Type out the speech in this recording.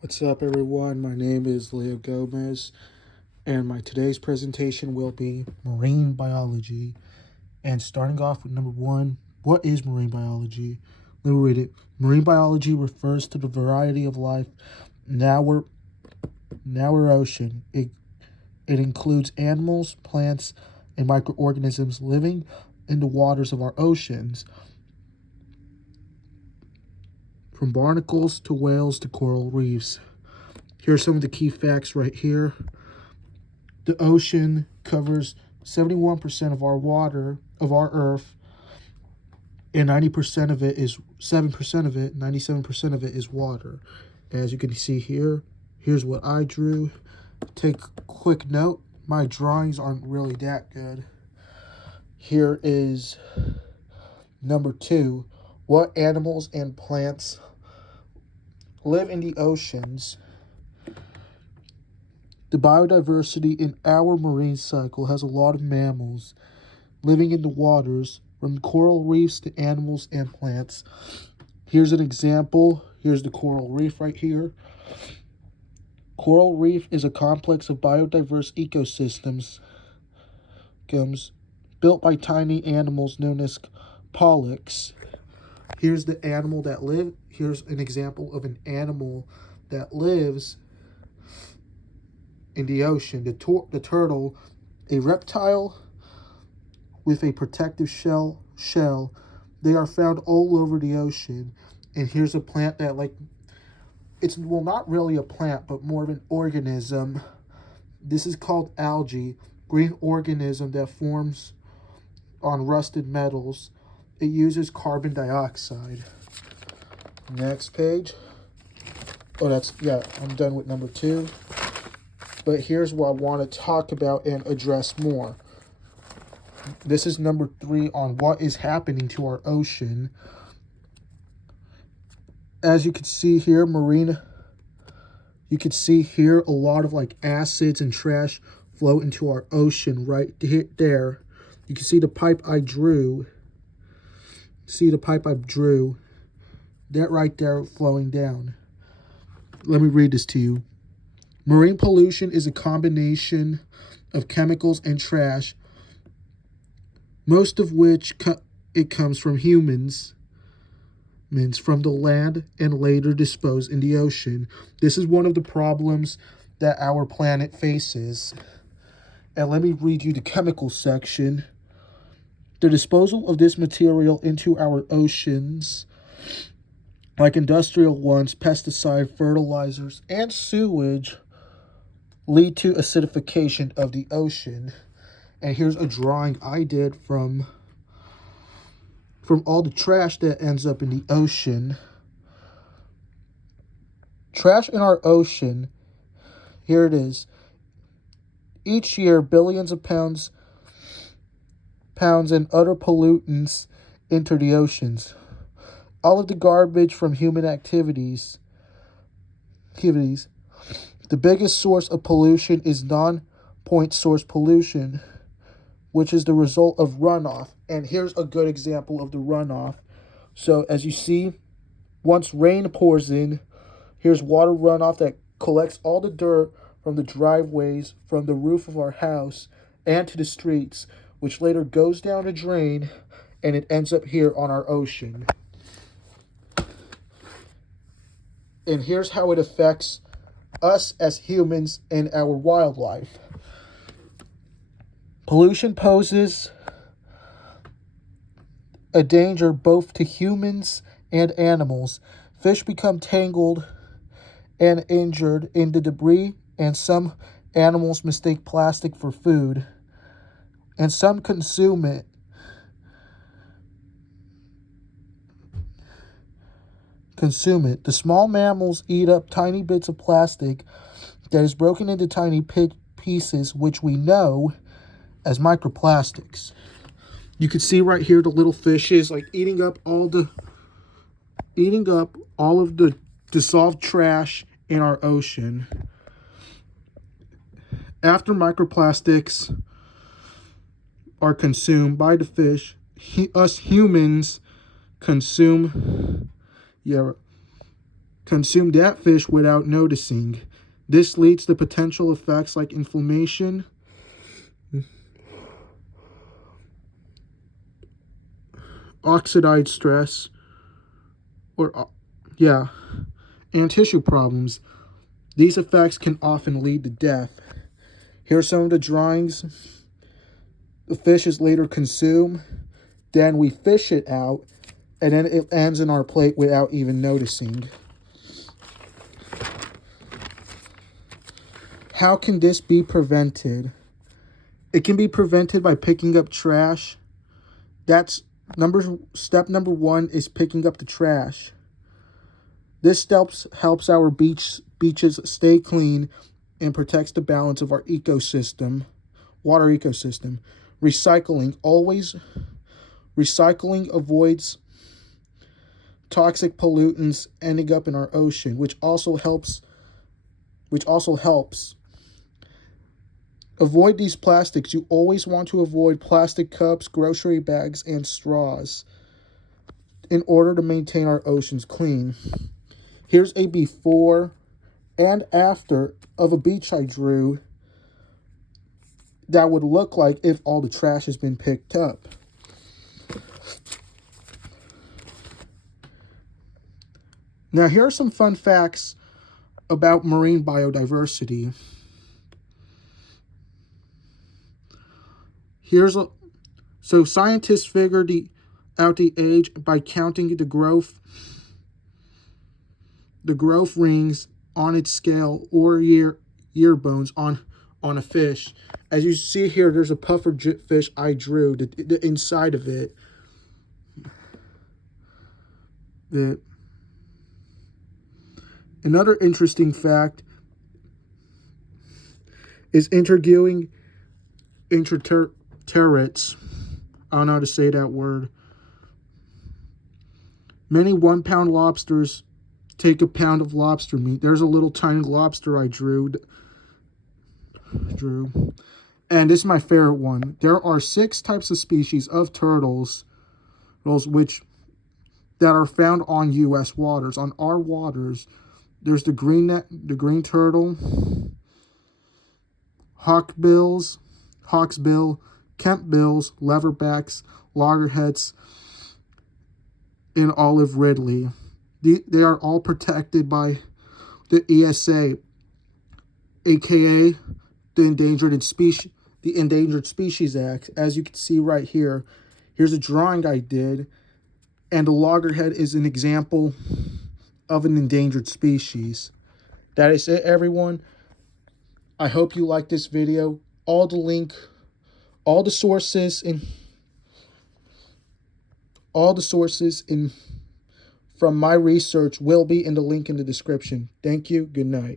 What's up, everyone? My name is Leo Gomez, and my today's presentation will be marine biology. And starting off with number one, what is marine biology? Let me read it. Marine biology refers to the variety of life in our ocean. It includes animals, plants, and microorganisms living in the waters of our oceans, from barnacles to whales to coral reefs. Here are some of the key facts right here. The ocean covers 71% of our Earth, and 90% of it is 7% of it, 97% of it is water. As you can see here, here's what I drew. Take a quick note, my drawings aren't really that good. Here is number two. What animals and plants live in the oceans? The biodiversity in our marine cycle has a lot of mammals living in the waters, from coral reefs to animals and plants. Here's an example. Here's the coral reef right here. Coral reef is a complex of biodiverse ecosystems built by tiny animals known as polyps. Here's the animal that live. Here's an example of an animal that lives in the ocean. The turtle, a reptile with a protective shell. They are found all over the ocean. And here's a plant that, it's not really a plant, but more of an organism. This is called algae, green organism that forms on rusted metals. It uses carbon dioxide. Next page. I'm done with number two. But here's what I want to talk about and address more. This is number three on what is happening to our ocean. As you can see here, you can see here a lot of acids and trash flow into our ocean right there. You can see the pipe I drew. That right there flowing down. Let me read this to you. Marine pollution is a combination of chemicals and trash, most of which it comes from humans, from the land, and later disposed in the ocean. This is one of the problems that our planet faces. And let me read you the chemical section. The disposal of this material into our oceans, like industrial ones, pesticide, fertilizers, and sewage, lead to acidification of the ocean. And here's a drawing I did from all the trash that ends up in the ocean. Trash in our ocean, here it is. Each year, billions of pounds and other pollutants enter the oceans. All of the garbage from human activities. The biggest source of pollution is non-point source pollution, which is the result of runoff. And here's a good example of the runoff. So as you see, once rain pours in, here's water runoff that collects all the dirt from the driveways, from the roof of our house, and to the streets, which later goes down a drain, and it ends up here on our ocean. And here's how it affects us as humans and our wildlife. Pollution poses a danger both to humans and animals. Fish become tangled and injured in the debris, and some animals mistake plastic for food, and some consume it. The small mammals eat up tiny bits of plastic that is broken into tiny pieces, which we know as microplastics. You can see right here the little fishes eating up all of the dissolved trash in our ocean. After microplastics are consumed by the fish, us humans consume consume that fish without noticing. This leads to potential effects like inflammation, oxidized stress, and tissue problems. These effects can often lead to death. Here are some of the drawings. The fish is later consumed, then we fish it out, and then it ends in our plate without even noticing. How can this be prevented? It can be prevented by picking up trash. Step number 1 is picking up the trash. This helps our beaches stay clean and protects the balance of our water ecosystem. Recycling avoids toxic pollutants ending up in our ocean, which also helps. Avoid these plastics. You always want to avoid plastic cups, grocery bags, and straws in order to maintain our oceans clean. Here's a before and after of a beach I drew that would look like if all the trash has been picked up. Now, here are some fun facts about marine biodiversity. So scientists figured out the age by counting the growth rings on its scale or year bones on a fish. As you see here, there's a puffer fish I drew, the inside of it. Another interesting fact is interviewing invertebrates. I don't know how to say that word. Many 1-pound lobsters take a pound of lobster meat. There's a little tiny lobster I drew. And this is my favorite one. There are 6 types of species of turtles that are found on U.S. waters. On our waters, there's the green turtle, hawksbill, kempbills, leatherbacks, loggerheads, and olive ridley. They are all protected by the ESA, aka the Endangered Species Act. As you can see right here, here's a drawing I did, and the loggerhead is an example of an endangered species. That is it, everyone. I hope you like this video. All the sources from my research will be in the link in the description. Thank you. Good night.